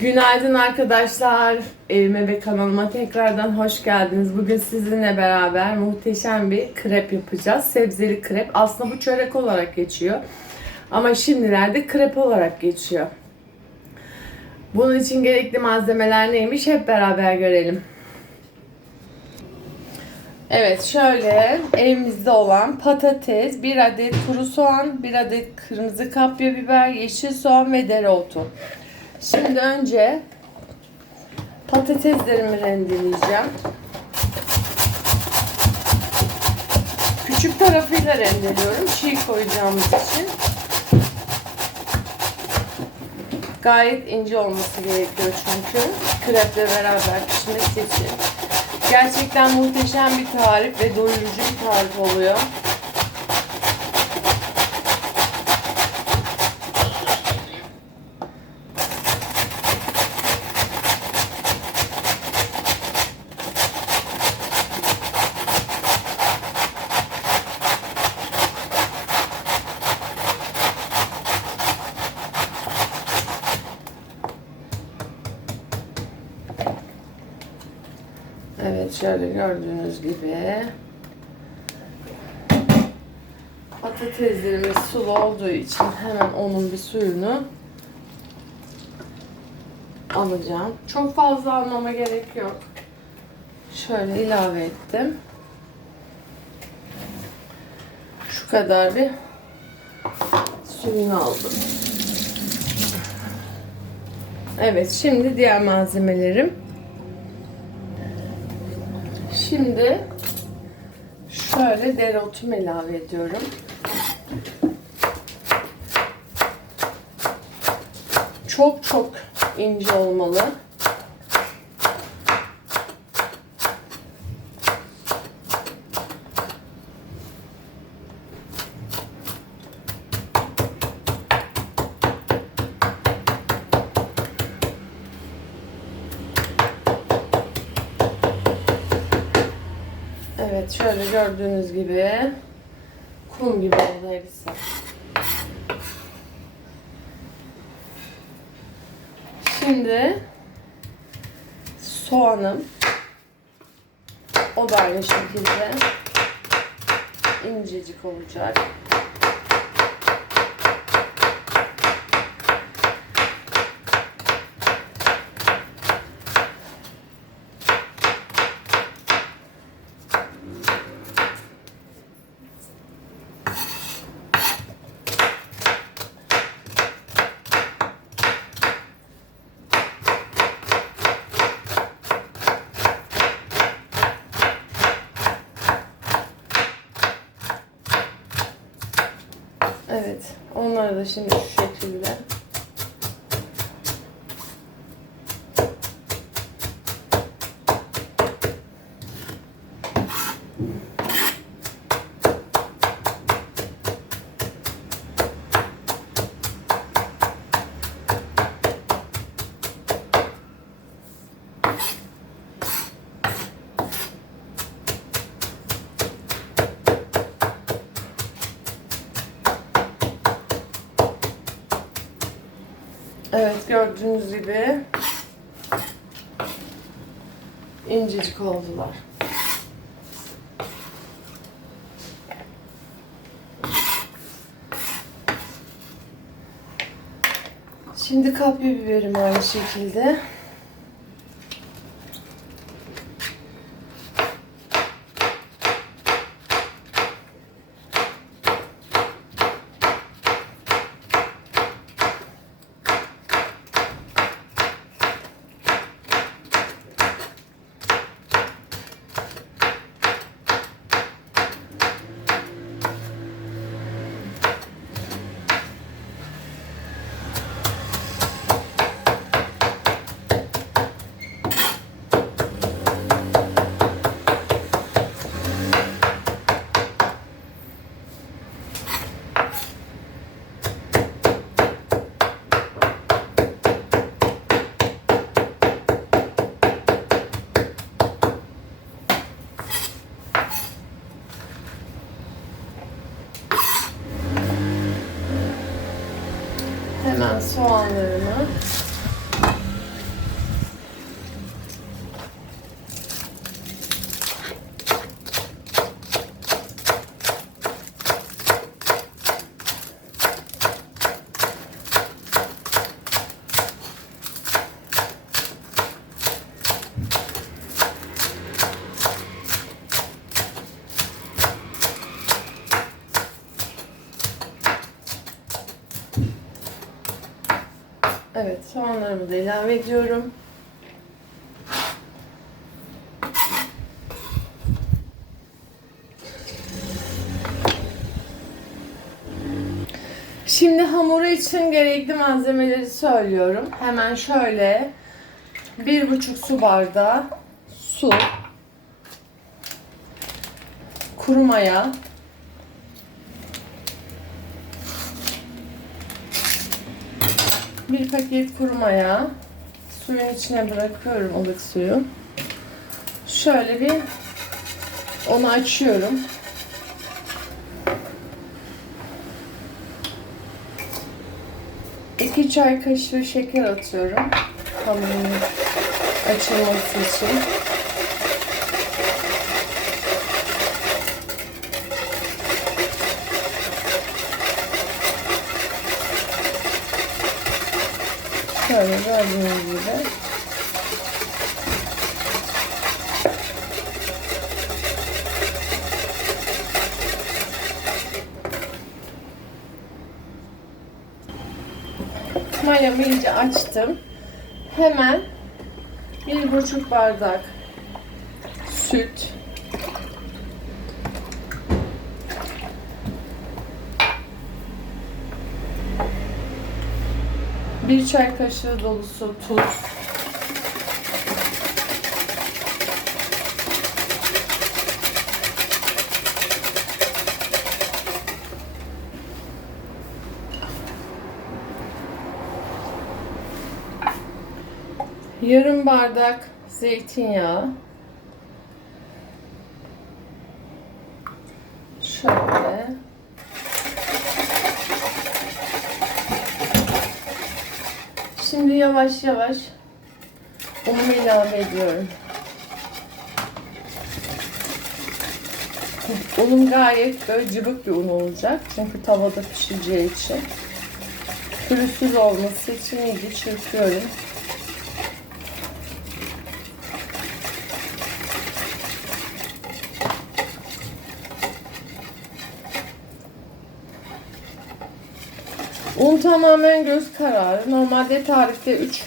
Günaydın arkadaşlar. Evime ve kanalıma tekrardan hoş geldiniz. Bugün sizinle beraber muhteşem bir krep yapacağız. Sebzeli krep. Aslında bu çörek olarak geçiyor. Ama şimdilerde krep olarak geçiyor. Bunun için gerekli malzemeler neymiş hep beraber görelim. Evet şöyle evimizde olan patates, bir adet kuru soğan, bir adet kırmızı kapya biber, yeşil soğan ve dereotu. Şimdi önce patateslerimi rendeleyeceğim. Küçük tarafıyla rendeliyorum çiğ koyacağımız için. Gayet ince olması gerekiyor çünkü kreple beraber pişmesi için. Gerçekten muhteşem bir tarif ve doyurucu bir tarif oluyor. Evet şöyle gördüğünüz gibi patateslerimiz sulu olduğu için hemen onun bir suyunu alacağım. Çok fazla almama gerek yok. Şöyle ilave ettim. Şu kadar bir suyunu aldım. Evet şimdi diğer malzemelerim. Şimdi şöyle dereotumu ilave ediyorum. Çok çok ince olmalı. Evet şöyle gördüğünüz gibi kum gibi oldu hepsi. Şimdi soğanım o da aynı şekilde incecik olacak. Evet, onları da şimdi şu şekilde. Gördüğünüz gibi incecik oldular. Şimdi kapya biberim aynı şekilde. soin soğanlarımı da ilave ediyorum. Şimdi hamuru için gerekli malzemeleri söylüyorum. Hemen şöyle bir buçuk su bardağı su, kuru maya, bir paket kuru maya suyun içine bırakıyorum ılık suyu. Şöyle bir onu açıyorum. İki çay kaşığı şeker atıyorum. Hamurun açılması için. Şöyle gördüğünüz gibi. Mayamı iyice açtım. Hemen bir buçuk bardak süt, bir çay kaşığı dolusu tuz, yarım bardak zeytinyağı, şöyle Şimdi yavaş yavaş unumu ilave ediyorum. Unum gayet böyle cıvık bir un olacak. Çünkü tavada pişireceği için. Pürüzsüz olması için iyice çırpıyorum. Un tamamen göz kararı. Normalde tarifte 3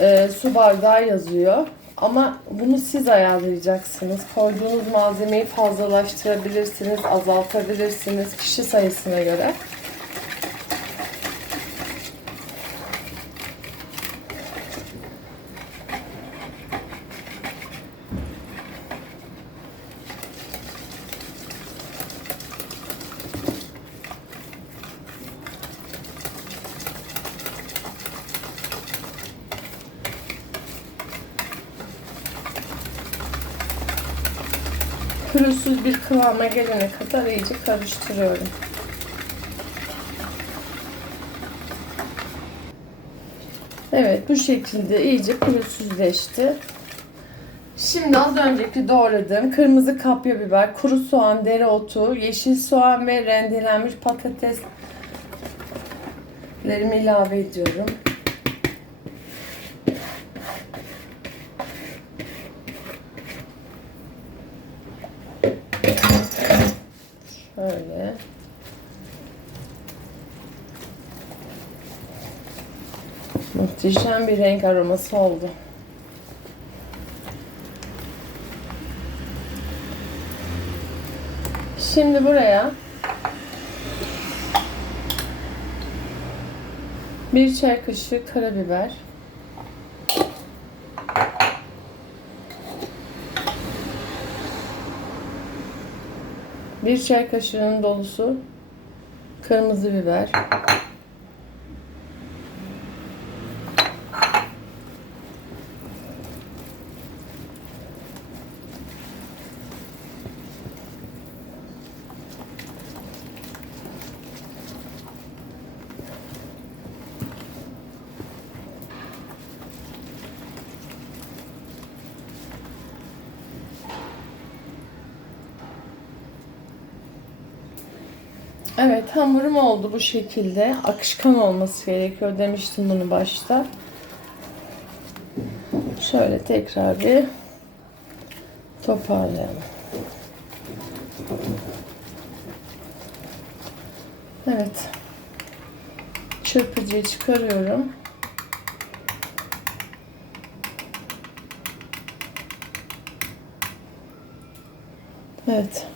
e, su bardağı yazıyor. Ama bunu siz ayarlayacaksınız. Koyduğunuz malzemeyi fazlalaştırabilirsiniz, azaltabilirsiniz kişi sayısına göre. Pürüzsüz bir kıvama gelene kadar iyice karıştırıyorum. Evet bu şekilde iyice pürüzsüzleşti. Şimdi az önceki doğradığım kırmızı kapya biber, kuru soğan, dereotu, yeşil soğan ve rendelenmiş patateslerimi ilave ediyorum. Şöyle. Muhteşem bir renk aroması oldu. Şimdi buraya bir çay kaşığı karabiber, bir çay kaşığının dolusu kırmızı biber, Evet hamurum oldu bu şekilde. Akışkan olması gerekiyor demiştim bunu başta. Şöyle tekrar bir toparlayalım. Evet. Çırpıcıyı çıkarıyorum. Evet.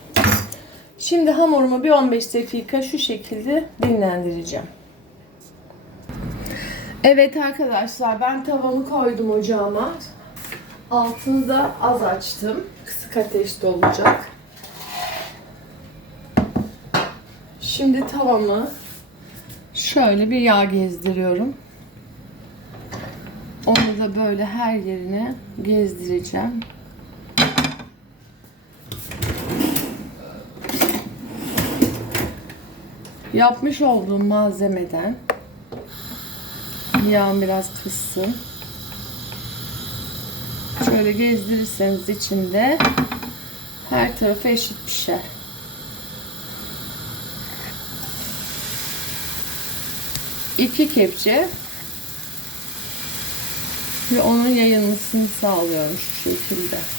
Şimdi hamurumu bir 15 dakika şu şekilde dinlendireceğim. Evet arkadaşlar ben tavamı koydum ocağıma. Altını da az açtım. Kısık ateşte olacak. Şimdi tavamı şöyle bir yağ gezdiriyorum. Onu da böyle her yerine gezdireceğim. Yapmış olduğum malzemeden yağ biraz kızsın. Şöyle gezdirirseniz içinde her tarafı eşit pişer. İki kepçe ve onun yayılmasını sağlıyorum şu şekilde.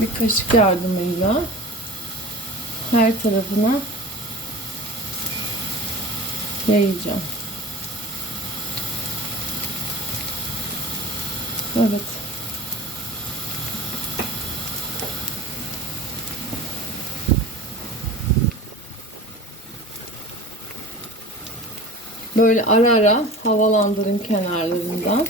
Bir kaşık yardımıyla her tarafına yayacağım. Evet. Böyle ara ara havalandırın kenarlarından.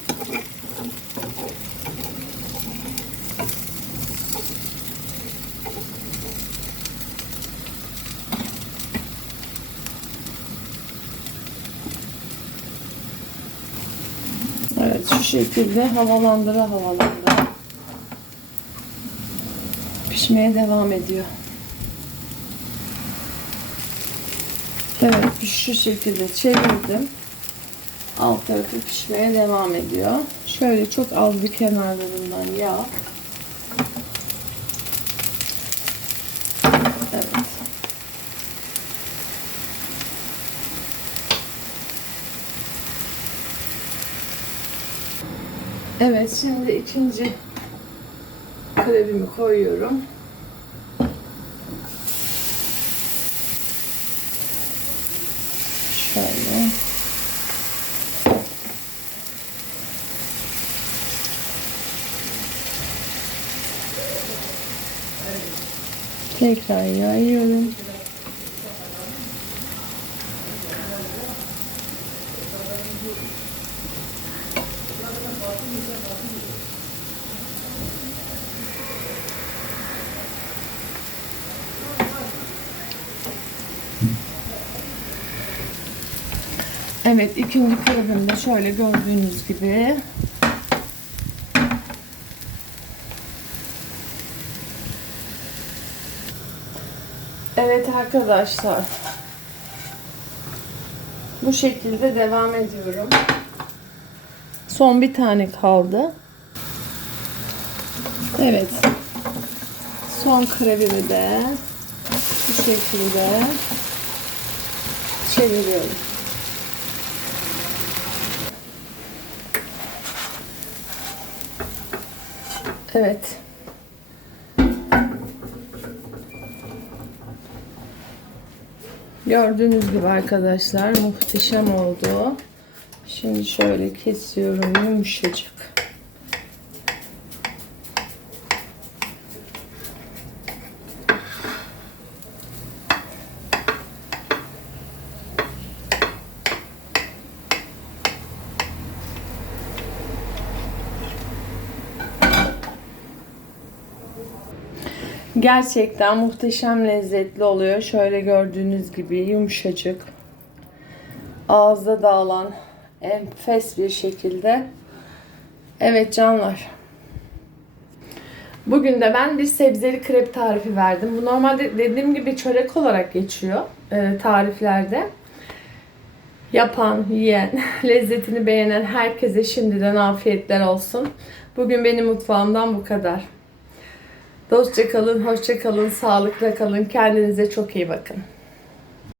Evet şu şekilde havalandıra havalandıra pişmeye devam ediyor. Evet şu şekilde çevirdim. Alt tarafı pişmeye devam ediyor. Şöyle çok az bir kenarlarından yağ. Evet şimdi ikinci krebimi koyuyorum. Şöyle. Tekrar yayıyorum. Evet ikinci krebim de şöyle gördüğünüz gibi Evet arkadaşlar bu şekilde devam ediyorum. Son bir tane kaldı. Evet. Son krebimi de bu şekilde çeviriyorum. Evet. Gördüğünüz gibi arkadaşlar muhteşem oldu. Şimdi şöyle kesiyorum yumuşacık. Gerçekten muhteşem lezzetli oluyor. Şöyle gördüğünüz gibi yumuşacık. Ağızda dağılan enfes bir şekilde. Evet canlar. Bugün de ben bir sebzeli krep tarifi verdim. Bu normalde dediğim gibi çörek olarak geçiyor e, tariflerde. Yapan, yiyen, lezzetini beğenen herkese şimdiden afiyetler olsun. Bugün benim mutfağımdan bu kadar. Dostça kalın, hoşça kalın, sağlıkla kalın. Kendinize çok iyi bakın.